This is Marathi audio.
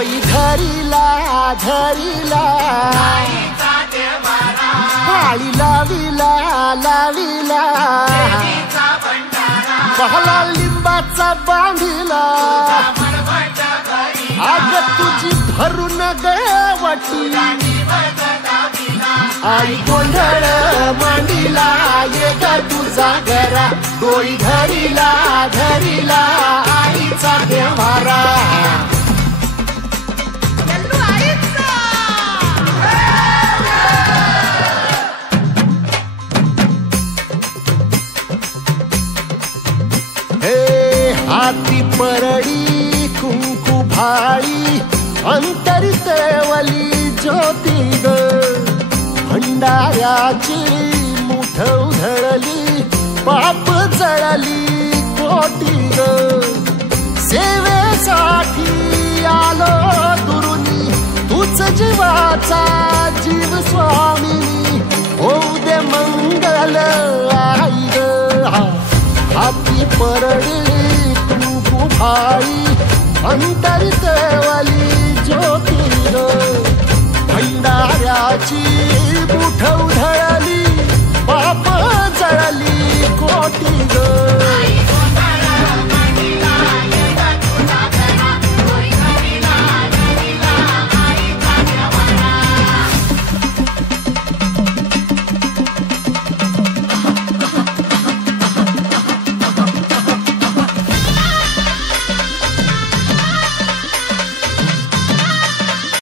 डोई धरिला धरिला आळी लाविला लाविला पहला लिंबाचा बांधिला आग तुझी भरून गवटी आई गोंधळ मांडीला ये ग तुझा घरा डोई धरिला धरिला आईचा देवारा हाती परडी कुंकू भाळी अंतरी तळवली ज्योती ग भंडाऱ्याची मुठ उधळली पाप जळली कोटी ग सेवेसाठी आलो दुरुनी तूच जीवाचा जीव स्वामिनी होऊ दे मंगल आई ग हाती परडी कुंकू भाळी अंतरी तळवली ज्योती ग भंडाऱ्याची मुठ